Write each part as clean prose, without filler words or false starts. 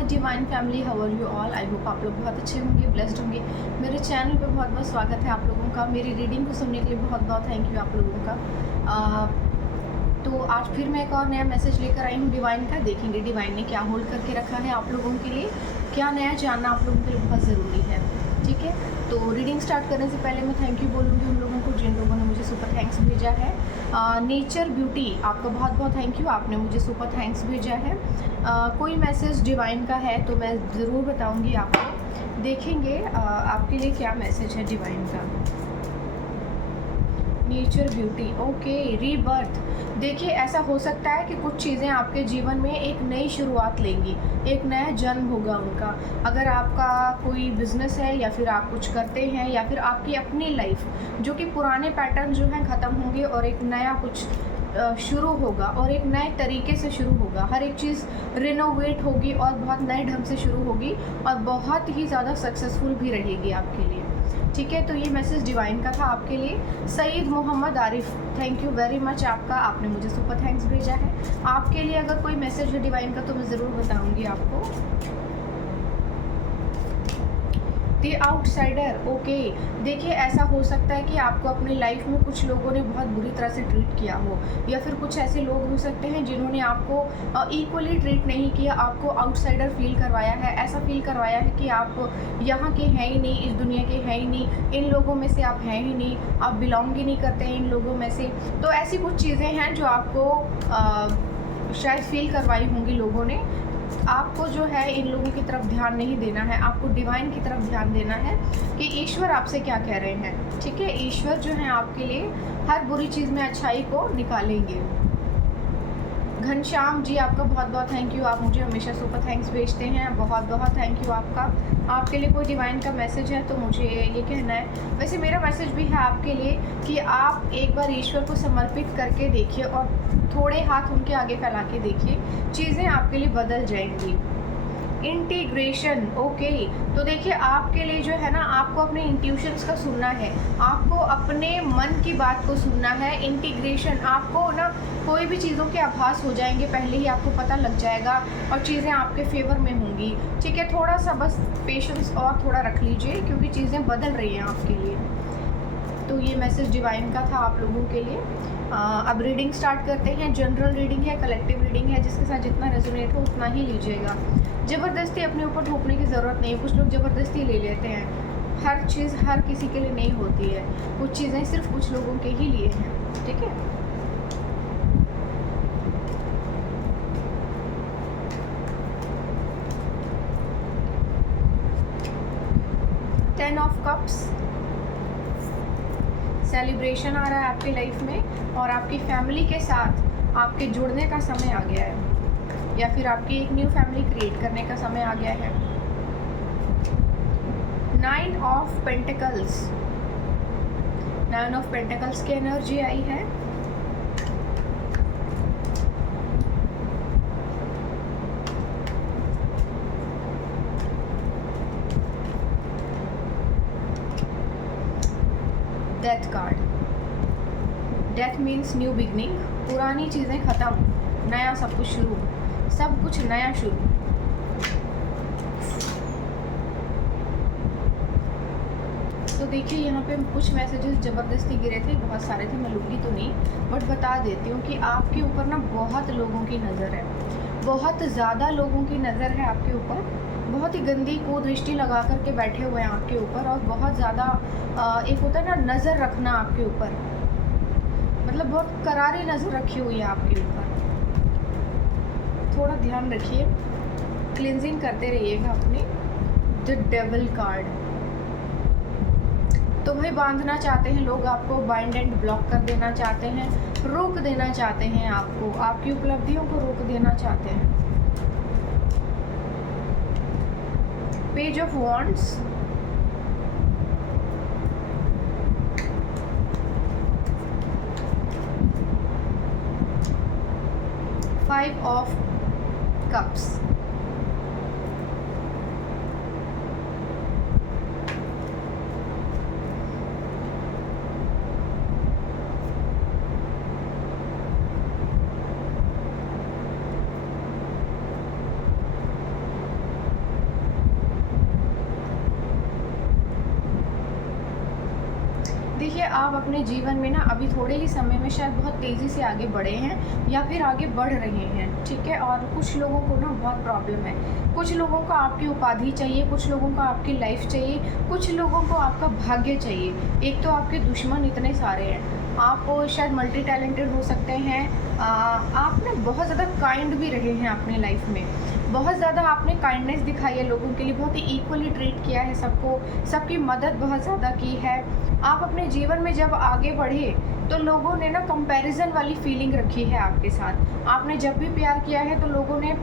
My divine family, how are you all. I hope आप लोग बहुत अच्छे होंगे, ब्लेस्ड होंगे। मेरे चैनल पे बहुत बहुत स्वागत है आप लोगों का। मेरी रीडिंग को सुनने के लिए बहुत बहुत थैंक यू आप लोगों का। तो आज फिर मैं एक और नया मैसेज लेकर आई हूँ डिवाइन का। देखेंगे डिवाइन ने क्या होल्ड करके रखा है आप लोगों के लिए, क्या नया जानना आप लोगों के लिए बहुत ज़रूरी है। ठीक है, तो रीडिंग स्टार्ट करने से पहले मैं थैंक यू बोलूँगी उन लोगों को जिन लोगों ने मुझे सुपर थैंक्स भेजा है। नेचर ब्यूटी, आपका बहुत बहुत थैंक यू, आपने मुझे सुपर थैंक्स भेजा है। कोई मैसेज डिवाइन का है तो मैं ज़रूर बताऊंगी आपको। देखेंगे आपके लिए क्या मैसेज है डिवाइन का। Nature beauty, okay, rebirth. देखिए, ऐसा हो सकता है कि कुछ चीज़ें आपके जीवन में एक नई शुरुआत लेंगी, एक नया जन्म होगा उनका। अगर आपका कोई बिजनेस है या फिर आप कुछ करते हैं या फिर आपकी अपनी लाइफ, जो कि पुराने पैटर्न जो हैं ख़त्म होंगे और एक नया कुछ शुरू होगा और एक नए तरीके से शुरू होगा। हर एक चीज़ रिनोवेट होगी और बहुत नए ढंग से शुरू होगी और बहुत ही ज़्यादा सक्सेसफुल भी रहेगी आपके लिए। ठीक है, तो ये मैसेज डिवाइन का था आपके लिए। Saeed Mohammad Arif, thank you very much आपका, आपने मुझे सुपर थैंक्स भेजा है। आपके लिए अगर कोई मैसेज है डिवाइन का तो मैं ज़रूर बताऊंगी आपको। दी आउटसाइडर, ओके। देखिए, ऐसा हो सकता है कि आपको अपनी लाइफ में कुछ लोगों ने बहुत बुरी तरह से ट्रीट किया हो, या फिर कुछ ऐसे लोग हो सकते हैं जिन्होंने आपको इक्वली ट्रीट नहीं किया, आपको आउटसाइडर फील करवाया है। ऐसा फील करवाया है कि आप यहाँ के हैं ही नहीं, इस दुनिया के हैं ही नहीं, इन लोगों में से आप हैं ही नहीं, आप बिलोंग ही नहीं करते हैं इन लोगों में से। तो ऐसी कुछ चीज़ें हैं जो आपको शायद फील करवाई होंगी लोगों ने। आपको जो है इन लोगों की तरफ ध्यान नहीं देना है, आपको डिवाइन की तरफ ध्यान देना है कि ईश्वर आपसे क्या कह रहे हैं। ठीक है, ईश्वर जो है आपके लिए हर बुरी चीज़ में अच्छाई को निकालेंगे। घनश्याम जी, आपका बहुत बहुत थैंक यू, आप मुझे हमेशा सुपर थैंक्स भेजते हैं, बहुत बहुत थैंक यू आपका। आपके लिए कोई डिवाइन का मैसेज है तो मुझे ये कहना है। वैसे मेरा मैसेज भी है आपके लिए कि आप एक बार ईश्वर को समर्पित करके देखिए और थोड़े हाथ उनके आगे फैला के देखिए, चीज़ें आपके लिए बदल जाएंगी। Integration, okay. तो देखिए, आपके लिए जो है ना, आपको अपने इंट्यूशंस का सुनना है, आपको अपने मन की बात को सुनना है। इंटीग्रेशन, आपको ना कोई भी चीज़ों के आभास हो जाएंगे, पहले ही आपको पता लग जाएगा और चीज़ें आपके फेवर में होंगी। ठीक है, थोड़ा सा बस पेशेंस और थोड़ा रख लीजिए क्योंकि चीज़ें बदल रही हैं आपके लिए। तो ये मैसेज डिवाइन का था आप लोगों के लिए। अब रीडिंग स्टार्ट करते हैं। जनरल रीडिंग है, कलेक्टिव रीडिंग है, जिसके साथ जितना रेजोनेट हो उतना ही लीजिएगा। ज़बरदस्ती अपने ऊपर थोपने की ज़रूरत नहीं है। कुछ लोग ज़बरदस्ती ले लेते हैं, हर चीज़ हर किसी के लिए नहीं होती है, कुछ चीज़ें सिर्फ कुछ लोगों के ही लिए हैं। ठीक है, टेन ऑफ कप्स, सेलिब्रेशन आ रहा है आपकी लाइफ में और आपकी फैमिली के साथ आपके जुड़ने का समय आ गया है, या फिर आपकी एक न्यू फैमिली क्रिएट करने का समय आ गया है। Nine of pentacles, nine of pentacles की एनर्जी आई है। Death card, death means new beginning, पुरानी चीज़ें ख़त्म, नया सब कुछ शुरू, सब कुछ नया शुरू। तो देखिए, यहाँ पे कुछ मैसेजेस ज़बरदस्ती गिरे थे, बहुत सारे थे, मैं लूँगी तो नहीं, बट बता देती हूँ कि आपके ऊपर ना बहुत लोगों की नज़र है, बहुत ज़्यादा लोगों की नज़र है आपके ऊपर। बहुत ही गंदी कुदृष्टि लगा करके बैठे हुए हैं आपके ऊपर और बहुत ज़्यादा एक होता है ना नज़र रखना आपके ऊपर, मतलब बहुत करारी नज़र रखी हुई है आपके ऊपर। थोड़ा ध्यान रखिए, क्लिनजिंग करते रहिएगा अपनी। द डेविल कार्ड, तो भाई बांधना चाहते हैं लोग आपको, बाइंड एंड ब्लॉक कर देना चाहते हैं, रोक देना चाहते हैं आपको, आपकी उपलब्धियों को रोक देना चाहते हैं। Page of wands, five of cups, आप अपने जीवन में ना अभी थोड़े ही समय में शायद बहुत तेज़ी से आगे बढ़े हैं या फिर आगे बढ़ रहे हैं, ठीक है। और कुछ लोगों को ना बहुत प्रॉब्लम है, कुछ लोगों को आपकी उपाधि चाहिए, कुछ लोगों को आपकी लाइफ चाहिए, कुछ लोगों को आपका भाग्य चाहिए। एक तो आपके दुश्मन इतने सारे हैं, आप शायद मल्टी टैलेंटेड हो सकते हैं, आप ना बहुत ज़्यादा काइंड भी रहे हैं अपनी लाइफ में, बहुत ज़्यादा आपने काइंडनेस दिखाई है लोगों के लिए, बहुत ही इक्वली ट्रीट किया है सबको, सबकी मदद बहुत ज़्यादा की है। आप अपने जीवन में जब आगे बढ़े तो लोगों ने ना कंपैरिजन वाली फीलिंग रखी है आपके साथ। आपने जब भी प्यार किया है तो लोगों ने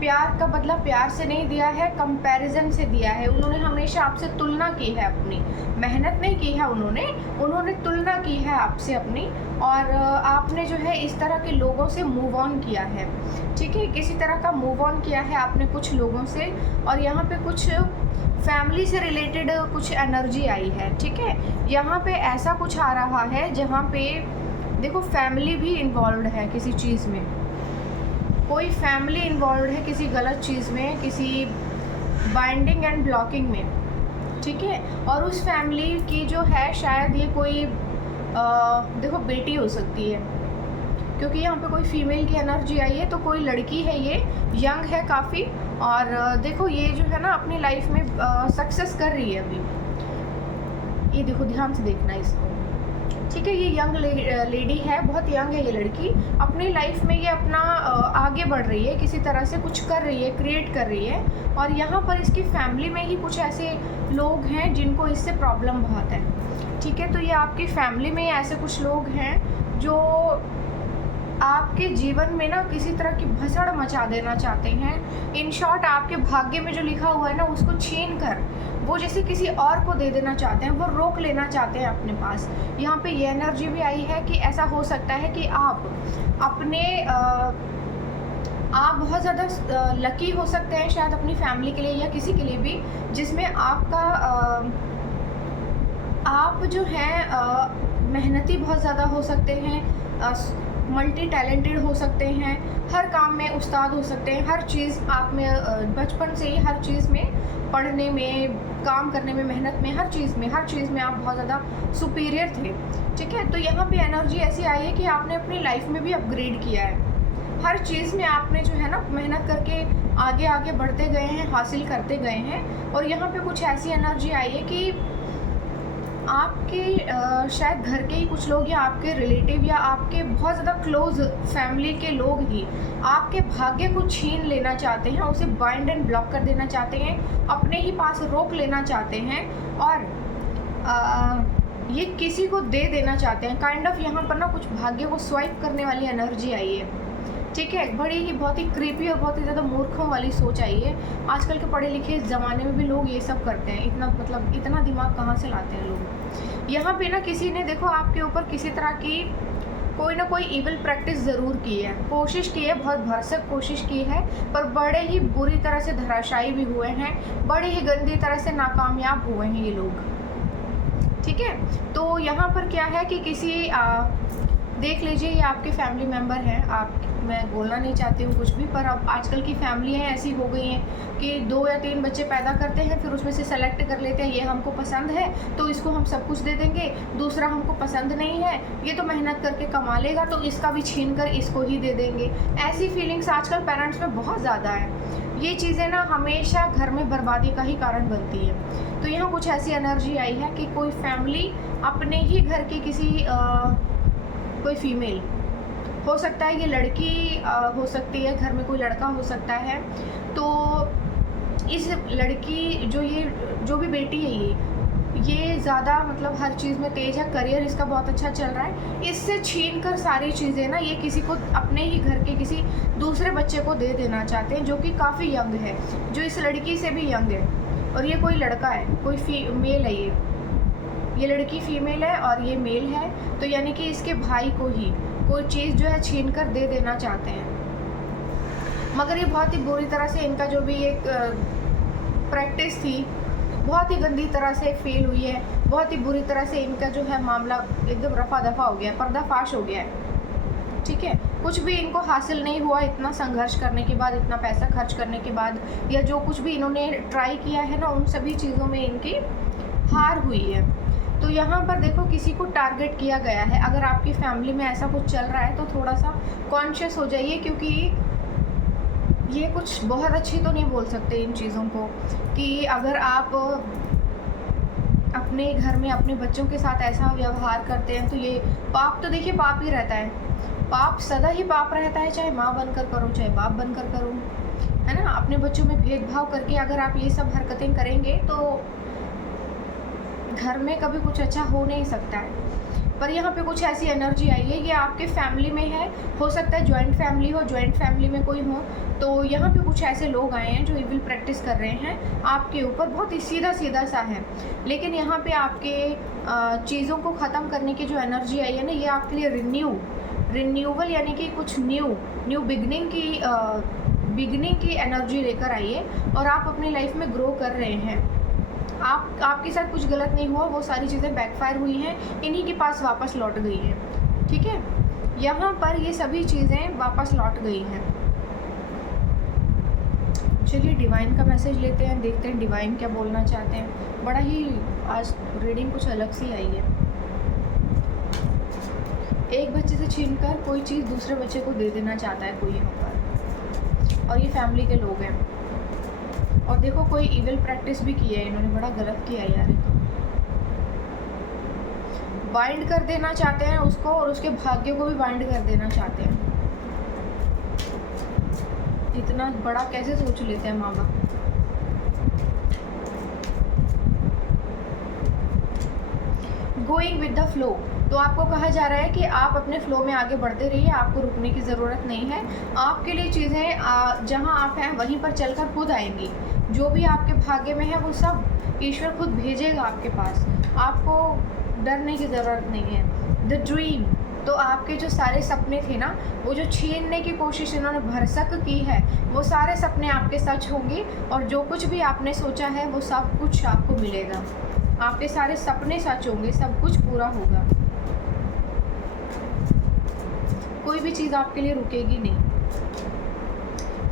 प्यार का बदला प्यार से नहीं दिया है, कंपैरिजन से दिया है। उन्होंने हमेशा आपसे तुलना की है, अपनी मेहनत नहीं की है, उन्होंने तुलना की है आपसे अपनी। और आपने जो है इस तरह के लोगों से मूव ऑन किया है, ठीक है, किसी तरह का मूव ऑन किया है आपने कुछ लोगों से। और यहाँ पे कुछ फैमिली से रिलेटेड कुछ एनर्जी आई है, ठीक है। यहाँ पे ऐसा कुछ आ रहा है जहाँ पे देखो फैमिली भी इन्वॉल्व है किसी चीज़ में, कोई फैमिली इन्वॉल्व है किसी गलत चीज़ में, किसी बाइंडिंग एंड ब्लॉकिंग में, ठीक है। और उस फैमिली की जो है शायद ये कोई देखो बेटी हो सकती है, क्योंकि यहाँ पे कोई फीमेल की एनर्जी आई है, तो कोई लड़की है, ये यंग है काफ़ी। और देखो ये जो है ना अपनी लाइफ में सक्सेस कर रही है अभी, ये देखो ध्यान से देखना इसको, ठीक है। ये यंग लेडी है, बहुत यंग है ये लड़की, अपनी लाइफ में ये अपना आगे बढ़ रही है, किसी तरह से कुछ कर रही है, क्रिएट कर रही है। और यहाँ पर इसकी फैमिली में ही कुछ ऐसे लोग हैं जिनको इससे प्रॉब्लम बहुत है, ठीक है। तो ये आपकी फैमिली में ऐसे कुछ लोग हैं जो आपके जीवन में ना किसी तरह की भसड़ मचा देना चाहते हैं। इन शॉर्ट आपके भाग्य में जो लिखा हुआ है ना उसको छीन कर वो जैसे किसी और को दे देना चाहते हैं, वो रोक लेना चाहते हैं अपने पास। यहाँ पे ये एनर्जी भी आई है कि ऐसा हो सकता है कि आप अपने आप बहुत ज़्यादा लकी हो सकते हैं शायद अपनी फैमिली के लिए या किसी के लिए भी, जिसमें आपका आप जो हैं मेहनती बहुत ज़्यादा हो सकते हैं, मल्टी टैलेंटेड हो सकते हैं, हर काम में उस्ताद हो सकते हैं, हर चीज़ आप में बचपन से ही हर चीज़ में, पढ़ने में, काम करने में, मेहनत में, हर चीज़ में आप बहुत ज़्यादा सुपीरियर थे, ठीक है। तो यहाँ पे एनर्जी ऐसी आई है कि आपने अपनी लाइफ में भी अपग्रेड किया है, हर चीज़ में आपने जो है ना मेहनत करके आगे आगे बढ़ते गए हैं, हासिल करते गए हैं। और यहाँ पे कुछ ऐसी एनर्जी आई है कि आपके शायद घर के ही कुछ लोग या आपके रिलेटिव या आपके बहुत ज़्यादा क्लोज फैमिली के लोग ही आपके भाग्य को छीन लेना चाहते हैं, उसे बाइंड एंड ब्लॉक कर देना चाहते हैं, अपने ही पास रोक लेना चाहते हैं और ये किसी को दे देना चाहते हैं। काइंड ऑफ यहाँ पर ना कुछ भाग्य को स्वाइप करने वाली एनर्जी आई है, ठीक है। बड़ी ही बहुत ही क्रीपी और बहुत ही ज़्यादा मूर्खों वाली सोच आई है। आजकल के पढ़े लिखे ज़माने में भी लोग ये सब करते हैं, इतना दिमाग कहाँ से लाते हैं लोग। यहाँ पे ना किसी ने देखो आपके ऊपर किसी तरह की कोई ना कोई इविल प्रैक्टिस ज़रूर की है, कोशिश की है, बहुत भरसक कोशिश की है, पर बड़े ही बुरी तरह से धराशायी भी हुए हैं, बड़े ही गंदी तरह से नाकामयाब हुए हैं ये लोग, ठीक है। तो यहाँ पर क्या है कि किसी देख लीजिए ये आपके फैमिली मेम्बर हैं, मैं बोलना नहीं चाहती हूँ कुछ भी, पर अब आजकल की फैमिलियाँ ऐसी हो गई हैं कि 2 या 3 बच्चे पैदा करते हैं, फिर उसमें से सेलेक्ट कर लेते हैं, ये हमको पसंद है तो इसको हम सब कुछ दे देंगे, दूसरा हमको पसंद नहीं है, ये तो मेहनत करके कमा लेगा तो इसका भी छीन कर इसको ही दे देंगे। ऐसी फीलिंग्स आजकल पेरेंट्स में बहुत ज़्यादा है। ये चीज़ें ना हमेशा घर में बर्बादी का ही कारण बनती है। तो यहाँ कुछ ऐसी एनर्जी आई है कि कोई फैमिली अपने ही घर के किसी कोई फीमेल हो सकता है, ये लड़की हो सकती है, घर में कोई लड़का हो सकता है, तो इस लड़की जो भी बेटी है ये ज़्यादा मतलब हर चीज़ में तेज़ है, करियर इसका बहुत अच्छा चल रहा है, इससे छीन कर सारी चीज़ें ना ये किसी को अपने ही घर के किसी दूसरे बच्चे को दे देना चाहते हैं जो कि काफ़ी यंग है, जो इस लड़की से भी यंग है। और ये कोई लड़का है, कोई मेल है, ये लड़की फीमेल है और ये मेल है, तो यानी कि इसके भाई को ही कोई चीज़ जो है छीन कर दे देना चाहते हैं। मगर ये बहुत ही बुरी तरह से इनका जो भी एक प्रैक्टिस थी बहुत ही गंदी तरह से फेल हुई है, बहुत ही बुरी तरह से इनका जो है मामला एकदम रफा दफा हो गया, पर्दाफाश हो गया है, ठीक है। कुछ भी इनको हासिल नहीं हुआ, इतना संघर्ष करने के बाद, इतना पैसा खर्च करने के बाद, या जो कुछ भी इन्होंने ट्राई किया है ना उन सभी चीज़ों में इनकी हार हुई है। तो यहाँ पर देखो किसी को टारगेट किया गया है। अगर आपकी फैमिली में ऐसा कुछ चल रहा है तो थोड़ा सा कॉन्शियस हो जाइए, क्योंकि ये कुछ बहुत अच्छी तो नहीं बोल सकते इन चीज़ों को, कि अगर आप अपने घर में अपने बच्चों के साथ ऐसा व्यवहार करते हैं तो ये पाप, तो देखिए पाप ही रहता है, पाप सदा ही पाप रहता है, चाहे माँ बनकर करो चाहे बाप बनकर करो, है ना। अपने बच्चों में भेदभाव करके अगर आप ये सब हरकतें करेंगे तो घर में कभी कुछ अच्छा हो नहीं सकता है। पर यहाँ पे कुछ ऐसी एनर्जी आई है, ये आपके फैमिली में है, हो सकता है जॉइंट फैमिली हो, जॉइंट फैमिली में कोई हो, तो यहाँ पे कुछ ऐसे लोग आए हैं जो इविल प्रैक्टिस कर रहे हैं आपके ऊपर, बहुत ही सीधा सीधा सा है। लेकिन यहाँ पे आपके चीज़ों को ख़त्म करने की जो एनर्जी आई है ना, ये आपके लिए रिन्यूअल यानी कि कुछ न्यू बिगनिंग की एनर्जी लेकर आई है, और आप अपनी लाइफ में ग्रो कर रहे हैं। आपके साथ कुछ गलत नहीं हुआ, वो सारी चीज़ें बैकफायर हुई हैं, इन्हीं के पास वापस लौट गई हैं, ठीक है। यहाँ पर ये सभी चीज़ें वापस लौट गई हैं। चलिए डिवाइन का मैसेज लेते हैं, देखते हैं डिवाइन क्या बोलना चाहते हैं। बड़ा ही आज रीडिंग कुछ अलग सी आई है। एक बच्चे से छीनकर कोई चीज़ दूसरे बच्चे को दे देना चाहता है कोई यहाँ पर, और ये फैमिली के लोग हैं। और देखो कोई इविल प्रैक्टिस भी की है इन्होंने, बड़ा गलत किया यार। तो बाइंड कर देना चाहते हैं उसको, और उसके भाग्य को भी बाइंड कर देना चाहते हैं। इतना बड़ा कैसे सोच लेते हैं माँ बाप। गोइंग विद द फ्लो, तो आपको कहा जा रहा है कि आप अपने फ्लो में आगे बढ़ते रहिए, आपको रुकने की ज़रूरत नहीं है। आपके लिए चीज़ें जहाँ आप हैं वहीं पर चलकर खुद आएंगी। जो भी आपके भाग्य में है वो सब ईश्वर खुद भेजेगा आपके पास, आपको डरने की ज़रूरत नहीं है। द ड्रीम, तो आपके जो सारे सपने थे ना, वो जो छीनने की कोशिश इन्होंने भरसक की है, वो सारे सपने आपके सच होंगे, और जो कुछ भी आपने सोचा है वो सब कुछ आपको मिलेगा। आपके सारे सपने सच होंगे, सब कुछ पूरा होगा, कोई भी चीज़ आपके लिए रुकेगी नहीं।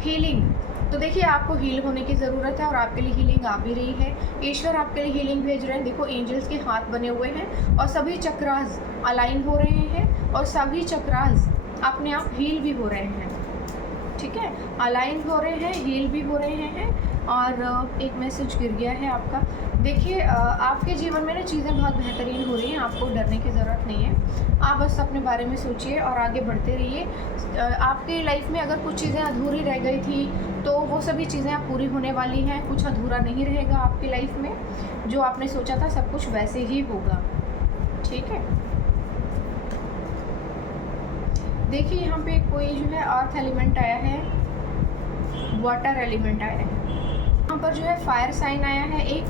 हीलिंग, तो देखिए आपको हील होने की ज़रूरत है, और आपके लिए हीलिंग आ भी रही है। ईश्वर आपके लिए हीलिंग भेज रहे हैं। देखो एंजल्स के हाथ बने हुए हैं, और सभी चक्रास अलाइन हो रहे हैं, और सभी चक्रास अपने आप हील भी हो रहे हैं, ठीक है। अलाइन हो रहे हैं, हील भी हो रहे हैं। और एक मैसेज गिर गया है आपका। देखिए आपके जीवन में ना चीज़ें बहुत बेहतरीन हो रही हैं, आपको डरने की ज़रूरत नहीं है। आप बस अपने बारे में सोचिए और आगे बढ़ते रहिए। आपके लाइफ में अगर कुछ चीज़ें अधूरी रह गई थी तो वो सभी चीज़ें अब पूरी होने वाली हैं, कुछ अधूरा नहीं रहेगा आपकी लाइफ में। जो आपने सोचा था सब कुछ वैसे ही होगा, ठीक है। देखिए यहाँ पे कोई जो है अर्थ एलिमेंट आया है, वाटर एलिमेंट आया है, यहाँ पर जो है फायर साइन आया है एक,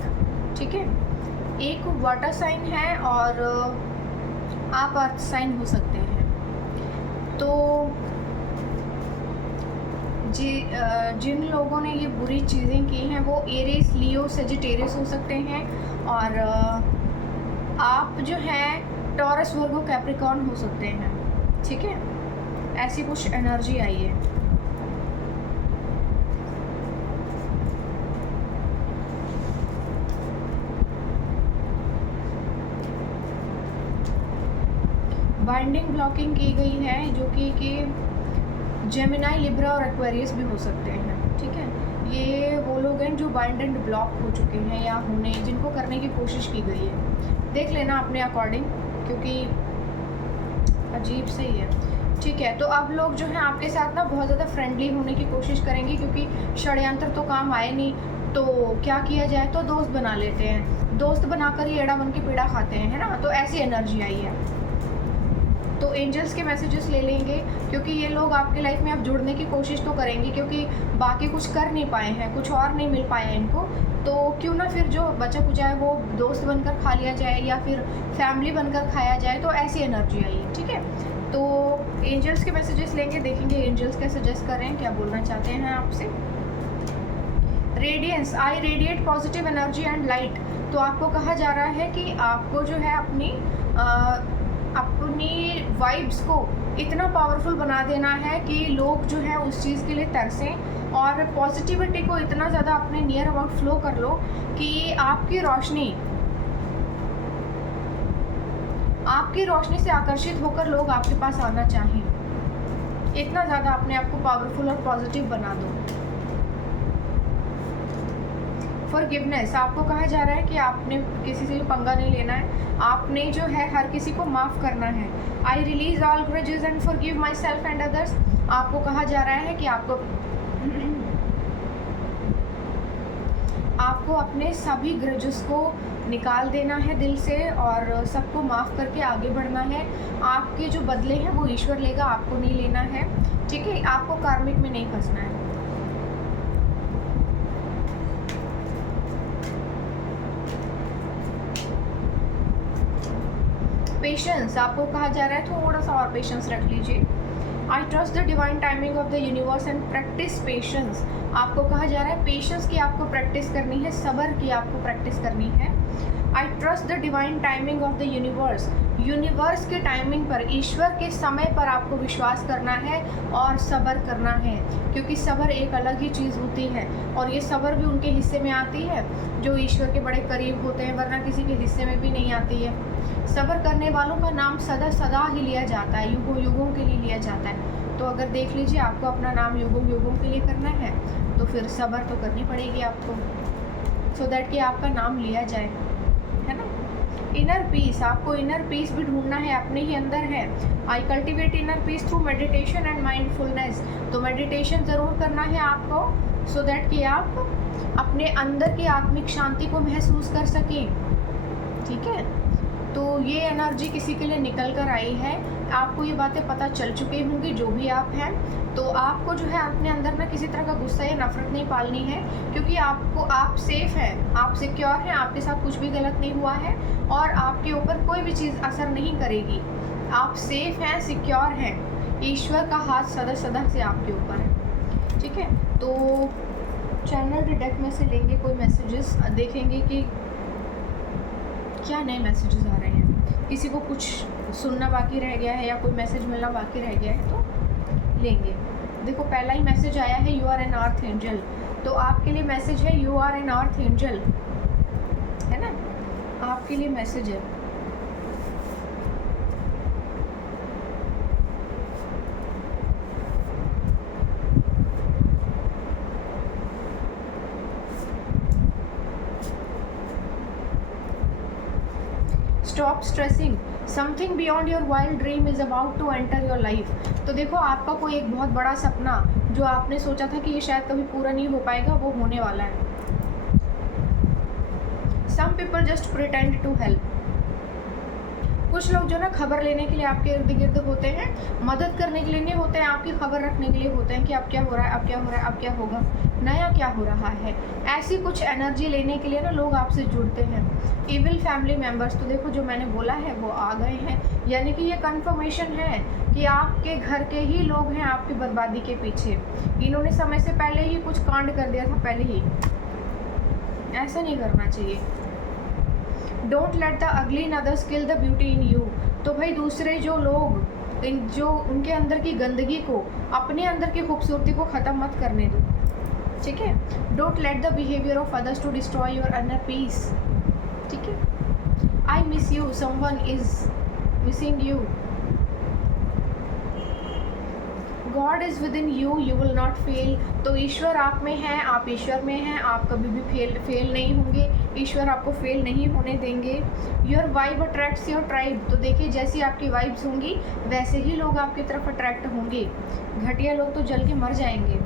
ठीक है, एक वाटर साइन है, और आप अर्थ साइन हो सकते हैं। तो जिन लोगों ने ये बुरी चीज़ें की हैं वो एरीज, लियो, सेजिटेरियस हो सकते हैं, और आप जो हैं टॉरस, वर्गो, कैप्रिकॉर्न हो सकते हैं, ठीक है। ऐसी कुछ एनर्जी आई है। बाइंडिंग ब्लॉकिंग की गई है, जो कि जेमिनाई, लिब्रा और एक्वेरियस भी हो सकते हैं, ठीक है। ये वो लोग हैं जो बाइंड एंड ब्लॉक हो चुके हैं या होने, जिनको करने की कोशिश की गई है। देख लेना अपने अकॉर्डिंग, क्योंकि अजीब से ही है, ठीक है। तो अब लोग जो हैं आपके साथ ना बहुत ज़्यादा फ्रेंडली होने की कोशिश करेंगे, क्योंकि षड्यंत्र तो काम आए नहीं, तो क्या किया जाए, तो दोस्त बना लेते हैं, दोस्त बनाकर ही एड़ा बन के पीड़ा खाते हैं, है ना। तो ऐसी एनर्जी आई है। तो एंजल्स के मैसेजेस ले लेंगे, क्योंकि ये लोग आपके लाइफ में अब जुड़ने की कोशिश तो करेंगे, क्योंकि बाकी कुछ कर नहीं पाए हैं, कुछ और नहीं मिल पाया इनको, तो क्यों ना फिर जो बचा कुचा है वो दोस्त बनकर खा लिया जाए, या फिर फैमिली बनकर खाया जाए। तो ऐसी एनर्जी आई है, ठीक है। तो एंजल्स के मैसेजेस लेंगे, देखेंगे एंजल्स क्या सजेस्ट कर रहे हैं, क्या बोलना चाहते हैं आपसे। Radiance, I radiate positive energy and light, तो आपको कहा जा रहा है कि आपको जो है अपनी वाइब्स को इतना पावरफुल बना देना है कि लोग जो है उस चीज़ के लिए तरसें, और पॉजिटिविटी को इतना ज़्यादा अपने नियर अबाउट फ्लो कर लो कि आपकी रोशनी आपकी रोशनी से आकर्षित होकर लोग आपके पास आना चाहें, इतना ज़्यादा अपने आप को पावरफुल और पॉजिटिव बना दो। फॉरगिवनेस, आपको कहा जा रहा है कि आपने किसी से भी पंगा नहीं लेना है, आपने जो है हर किसी को माफ़ करना है। I release all grudges and forgive my self and others, आपको कहा जा रहा है कि आपको अपने सभी ग्रजेस को निकाल देना है दिल से और सबको माफ़ करके आगे बढ़ना है। आपके जो बदले हैं वो ईश्वर लेगा, आपको नहीं लेना है, ठीक है। आपको कार्मिक में नहीं फंसना है। पेशेंस, आपको कहा जा रहा है थोड़ा सा और पेशेंस रख लीजिए। I trust the divine timing of the universe and practice patience, आपको कहा जा रहा है पेशेंस की आपको प्रैक्टिस करनी है, सब्र की आपको प्रैक्टिस करनी है। I trust the divine timing of the universe, universe के टाइमिंग पर, ईश्वर के समय पर आपको विश्वास करना है और सब्र करना है, क्योंकि सब्र एक अलग ही चीज़ होती है और ये सब्र भी उनके हिस्से में आती है जो ईश्वर के बड़े करीब होते हैं, वरना किसी के हिस्से में भी नहीं आती है। सब्र करने वालों का नाम सदा सदा ही लिया जाता है, युगों युगों के लिए लिया जाता है। तो अगर देख लीजिए आपको अपना नाम युगों युगों के लिए करना है तो फिर सब्र तो करनी पड़ेगी आपको, सो दैट कि आपका नाम लिया जाए, है ना। इनर पीस, आपको इनर पीस भी ढूंढना है, अपने ही अंदर है। I cultivate inner peace through meditation and mindfulness, तो मेडिटेशन ज़रूर करना है आपको, सो दैट कि आप अपने अंदर की आत्मिक शांति को महसूस कर सकें, ठीक है। तो ये एनर्जी किसी के लिए निकल कर आई है, आपको ये बातें पता चल चुकी होंगी जो भी आप हैं। तो आपको जो है अपने अंदर ना किसी तरह का गुस्सा या नफरत नहीं पालनी है, क्योंकि आप सेफ हैं, आप सिक्योर हैं, आपके साथ कुछ भी गलत नहीं हुआ है और आपके ऊपर कोई भी चीज़ असर नहीं करेगी। आप सेफ हैं, सिक्योर हैं, ईश्वर का हाथ सदा सदा से आपके ऊपर है, ठीक है। तो चैनल डेक में से लेंगे कोई मैसेजेस, देखेंगे कि क्या नए मैसेजेस आ रहे हैं, किसी को कुछ सुनना बाकी रह गया है या कोई मैसेज मिलना बाकी रह गया है तो लेंगे। देखो पहला ही मैसेज आया है, you are an earth angel, तो आपके लिए मैसेज है you are an earth angel, है ना, आपके लिए मैसेज है। Stop stressing, something beyond your wild dream is about to enter your life. तो देखो आपका कोई एक बहुत बड़ा सपना जो आपने सोचा था कि ये शायद कभी पूरा नहीं हो पाएगा, वो होने वाला है। Some people just pretend to help, कुछ लोग जो ना खबर लेने के लिए आपके इर्द गिर्द होते हैं, मदद करने के लिए नहीं होते हैं, आपकी खबर रखने के लिए होते हैं कि अब क्या हो रहा है, अब क्या हो रहा है, अब क्या होगा, नया क्या हो रहा है, ऐसी कुछ एनर्जी लेने के लिए ना लोग आपसे जुड़ते हैं। इविल फैमिली मेम्बर्स, तो देखो जो मैंने बोला है वो आ गए हैं, यानी कि ये कंफर्मेशन है कि आपके घर के ही लोग हैं आपकी बर्बादी के पीछे। इन्होंने समय से पहले ही कुछ कांड कर दिया था, पहले ही, ऐसा नहीं करना चाहिए। Don't let the ugly in others kill the beauty in you, तो भाई दूसरे जो लोग जो उनके अंदर की गंदगी को, अपने अंदर की खूबसूरती को ख़त्म मत करने दो, ठीक है। Don't let the behaviour of others to destroy your inner peace, ठीक है। I miss you, someone is missing you, God is within you, you will not fail, तो ईश्वर आप में है, आप ईश्वर में हैं, आप कभी भी फेल नहीं होंगे, ईश्वर आपको फेल नहीं होने देंगे। Your vibe attracts your tribe, तो देखिए जैसी आपकी वाइब्स होंगी वैसे ही लोग आपकी तरफ अट्रैक्ट होंगे, घटिया लोग तो जल के मर जाएंगे।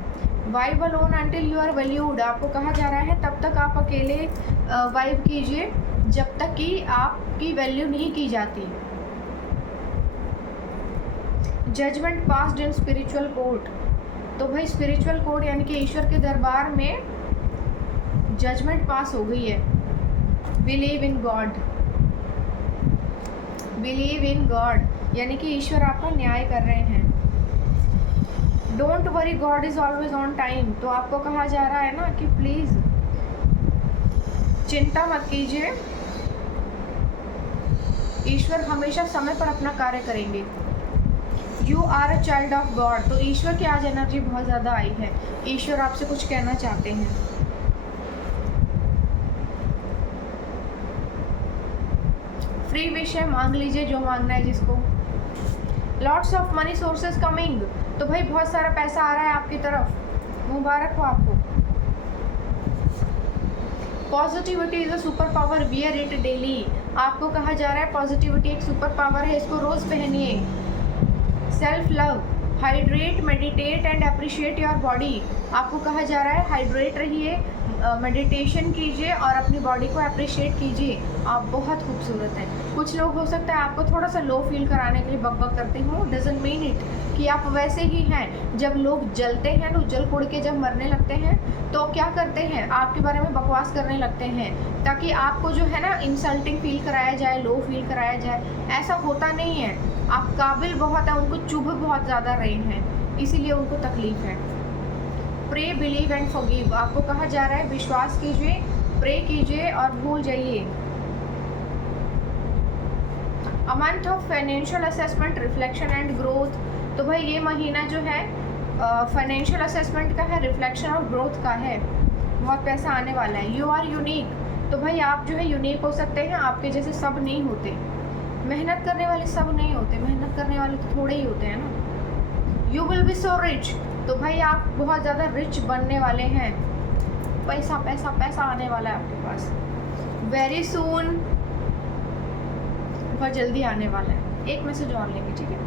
Vibe alone until you are valued, आपको कहा जा रहा है तब तक आप अकेले वाइब कीजिए जब तक कि आपकी वैल्यू नहीं की जाती। Judgement passed in spiritual court, तो भाई स्पिरिचुअल कोर्ट यानी कि ईश्वर के दरबार में जजमेंट पास हो गई है। Believe in God, believe in God यानी कि ईश्वर आपका न्याय कर रहे हैं। Don't worry God is always on time, तो आपको कहा जा रहा है ना कि प्लीज़ चिंता मत कीजिए, ईश्वर हमेशा समय पर अपना कार्य करेंगे। You are a child of God, तो ईश्वर की आज एनर्जी बहुत ज़्यादा आई है, ईश्वर आपसे कुछ कहना चाहते हैं। फ्री विश है, मांग लीजिए जो मांगना है जिसको। Lots of money sources coming, तो भाई बहुत सारा पैसा आ रहा है आपकी तरफ, मुबारक हो आपको। Positivity is a super power, wear it daily, आपको कहा जा रहा है पॉजिटिविटी एक सुपर पावर है, इसको रोज पहनिए। Self love, hydrate, meditate and appreciate your body, आपको कहा जा रहा है हाइड्रेट रहिए, मेडिटेशन कीजिए और अपनी बॉडी को अप्रिशिएट कीजिए, आप बहुत खूबसूरत हैं। कुछ लोग हो सकता है आपको थोड़ा सा लो फील कराने के लिए बकबक करते हो, डजंट मीन इट कि आप वैसे ही हैं। जब लोग जलते हैं, लोग जल कुड़ के जब मरने लगते हैं तो क्या करते हैं, आपके बारे में बकवास करने लगते हैं ताकि आपको जो है ना इंसल्टिंग फील कराया जाए, लो फील कराया जाए। ऐसा होता नहीं है, आप काबिल बहुत हैं, उनको चुभ बहुत ज़्यादा रहे हैं, इसीलिए उनको तकलीफ़ है। प्रे, बिलीव एंड फॉरगिव, आपको कहा जा रहा है विश्वास कीजिए, प्रे कीजिए और भूल जाइए। A month of financial assessment, reflection and growth, तो भाई ये महीना जो है फाइनेंशियल असेसमेंट का है, रिफ्लेक्शन और ग्रोथ का है, बहुत पैसा आने वाला है। यू आर यूनिक, तो भाई आप जो है यूनिक हो सकते हैं, आपके जैसे सब नहीं होते, मेहनत करने वाले सब नहीं होते, मेहनत करने वाले तो थोड़े ही होते हैं ना। You will be so rich, तो भाई आप बहुत ज़्यादा रिच बनने वाले हैं, पैसा पैसा पैसा आने वाला है आपके पास वेरी सून, बहुत जल्दी आने वाला है। एक मैसेज और लेंगे, ठीक है।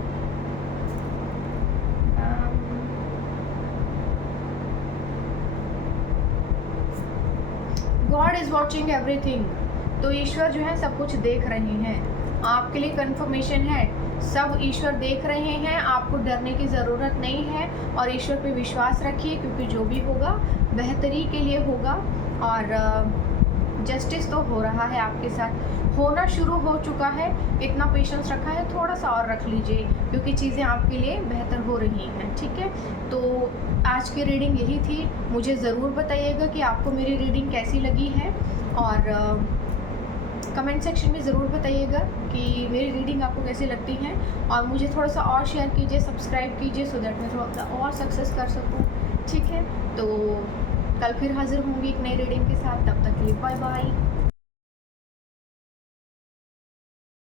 गॉड इज़ वॉचिंग एवरीथिंग, तो ईश्वर जो है सब कुछ देख रहे हैं, आपके लिए कंफर्मेशन है, सब ईश्वर देख रहे हैं, आपको डरने की ज़रूरत नहीं है और ईश्वर पे विश्वास रखिए क्योंकि जो भी होगा बेहतरी के लिए होगा। और जस्टिस तो हो रहा है आपके साथ, होना शुरू हो चुका है, इतना पेशेंस रखा है, थोड़ा सा और रख लीजिए क्योंकि चीज़ें आपके लिए बेहतर हो रही हैं, ठीक है। तो आज की रीडिंग यही थी, मुझे ज़रूर बताइएगा कि आपको मेरी रीडिंग कैसी लगी है और कमेंट सेक्शन में ज़रूर बताइएगा कि मेरी रीडिंग आपको कैसी लगती है और मुझे थोड़ा सा और शेयर कीजिए, सब्सक्राइब कीजिए सो दैट मैं थोड़ा और सक्सेस कर सकूँ, ठीक है। तो कल फिर हाजिर होंगी एक नई रीडिंग के साथ, तब तक के लिए बाय बाय।